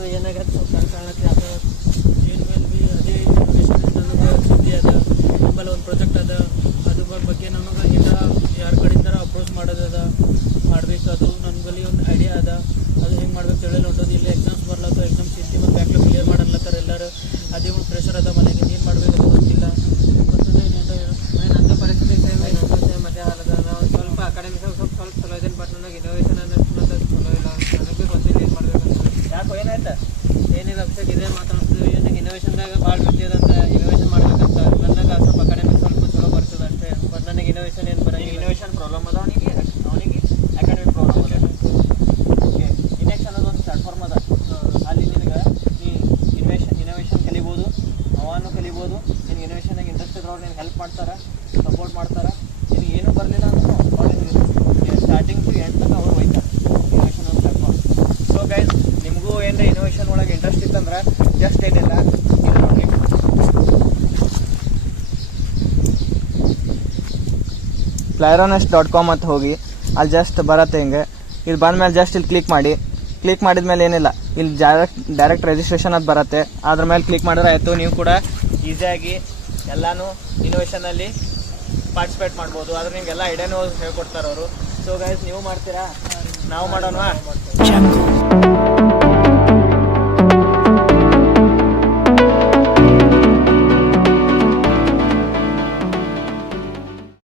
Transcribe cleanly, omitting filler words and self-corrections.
ಮತ್ತು ಏನಾಗತ್ತೆ ಸ್ವಲ್ಪ ಕಾಣತ್ತೆ ಅದು ಏನು ಮೇಲೆ ಬಿ ಅದೇ ಇನ್ವೆಸ್ಟ್ಮೆಂಟ್ ನನಗೆ ಸುದ್ದಿ ಅದ ನಿಮ್ಮಲ್ಲಿ ಒಂದು ಪ್ರಾಜೆಕ್ಟ್ ಅದ ಅದ್ರ ಬಗ್ಗೆ ನನಗೆ ಇಲ್ಲ ಯಾರ ಕಡೆಯಿಂದ ಅಪ್ರೋಚ್ ಮಾಡೋದದ ಮಾಡಬೇಕು ಅದು ನನ್ನ ಬಳಿ ಒಂದು ಐಡಿಯಾ ಅದ ಅದು ಹೆಂಗೆ ಮಾಡ್ಬೇಕು ಹೇಳಲ್ಲ ಹೊಂಟೋದು ಇಲ್ಲಿ ಎಕ್ಸಾಮ್ಸ್ ಬರ್ಲತ್ತೋ ಎಕ್ಸಾಮ್ಸ್ ಇರ್ತಿ ಮತ್ತು ಬ್ಯಾಕ್ಲಾಗ್ ಕ್ಲಿಯರ್ ಮಾಡನ್ಲತ್ತಾರ ಎಲ್ಲರೂ ಅದೇ ಒಂದು ಪ್ರೆಷರ್ ಅದ ಮನೆಗೆ ಏನು ಮಾಡಬೇಕು ಅದು ಗೊತ್ತಿಲ್ಲ ಮತ್ತು ನಂದು ಪರಿಸ್ಥಿತಿ ಸೇಮ್ ಮಧ್ಯ ಅಲ್ಲದ ನಾವು ಸ್ವಲ್ಪ ಅಕಾಡೆಮಿಕ್ ಸ್ವಲ್ಪ ಚಲೋ ಇದ್ದೇನೆ ಬಟ್ ನನಗೆ ಇನೋವೇಷನ್ ಅನ್ನೋದು ಚಲೋ ಇಲ್ಲ ನನಗೆ ಗೊತ್ತಿಲ್ಲ ಏನು ಮಾಡಬೇಕು ಅಂತ ಯಾಕೋ ಏನಾಯ್ತು ಏನಿಲ್ಲ ಅಭಿಷೇಕ್ ಇದೇ ಮಾತಾಡ್ತೀವಿ ನನಗೆ ಇನೋವೇಷನ್ದಾಗ ಭಾಳ ಬಿಟ್ಟಿದಂತ ಇನೋವೇಷನ್ ಮಾಡ್ಬೇಕಂತ ನನಗೆ ಸ್ವಲ್ಪ ಅಕಾಡೆಮಿಕ್ ಸ್ವಲ್ಪ ಚಲೋ ಬರ್ತದೆ ಅಷ್ಟೇ ಬಟ್ ನನಗೆ ಇನೋವೇಷನ್ ಏನು ಬರೋಂಗಿಲ್ಲ ಇನೋವೇಷನ್ ಪ್ರಾಬ್ಲಮ್ ಅದ ಅವನಿಗೆ ಅಕಾಡೆಮಿಕ್ ಪ್ರಾಬ್ಲಮ್ ಅದ. ಓಕೆ ಇನೆಕ್ಸ್ ಅನ್ನೋದು ಒಂದು ಪ್ಲಾಟ್ಫಾರ್ಮ್ ಅದ. ಅಲ್ಲಿ ನಿನಗೆ ನೀ ಇನೋವೇಷನ್ ಕಲಿಬೋದು, ಅವನು ಕಲಿಬೋದು. ನಿನಗೆ ಇನೋವೇಷನ್ನಾಗ ಇಂಟ್ರೆಸ್ಟ್ ಇದ್ರವ್ರು ನಿನಗೆ ಹೆಲ್ಪ್ ಮಾಡ್ತಾರೆ, ಸಪೋರ್ಟ್ ಮಾಡ್ತಾರೆ. ನಿನಗೆ ಏನೂ ಬರಲಿಲ್ಲ ಅಂದ್ರೂ ಅವ್ರಿಗೆ ಸ್ಟಾರ್ಟಿಂಗ್ ಟು ಎಂಡ್ ತನಕ ಅವ್ರು ಒಯ್ತಾರೆ. ಇನೋವೇಷನ್ ಒಂದು ಪ್ಲಾಟ್ಫಾರ್ಮ್. ಸೊ ಗೈಸ್, ನಿಮಗೂ ಏನರ ಇನೋವೇಷನ್ ಒಳಗೆ ಇಂಟ್ರೆಸ್ಟ್ ಇತ್ತಂದ್ರೆ ಜಸ್ಟ್ ಏನಿಲ್ಲ ಇದು ನೋಡಿ, plaironest.com ಅಂತ ಹೋಗಿ ಅಲ್ಲಿ ಜಸ್ಟ್ ಬರತ್ತೆ ಹಿಂಗೆ. ಇಲ್ಲಿ ಬಂದಮೇಲೆ ಜಸ್ಟ್ ಇಲ್ಲಿ ಕ್ಲಿಕ್ ಮಾಡಿದ್ಮೇಲೆ ಏನಿಲ್ಲ, ಇಲ್ಲಿ ಡೈರೆಕ್ಟ್ ರಿಜಿಸ್ಟ್ರೇಷನ್ ಅದು ಬರುತ್ತೆ. ಅದ್ರ ಮೇಲೆ ಕ್ಲಿಕ್ ಮಾಡಿದ್ರೆ ಆಯಿತು, ನೀವು ಕೂಡ ಈಸಿಯಾಗಿ ಎಲ್ಲನೂ ಇನೋವೇಷನಲ್ಲಿ ಪಾರ್ಟಿಸಿಪೇಟ್ ಮಾಡ್ಬೋದು. ಆದ್ರೆ ನಿಮಗೆಲ್ಲ ಐಡಿಯಾನೂ ಹೇಳ್ಕೊಡ್ತಾರೆ ಅವರು. ಸೊ ಗೈಸ್, ನೀವು ಮಾಡ್ತೀರಾ? ನಾವು ಮಾಡೋಣವಾ?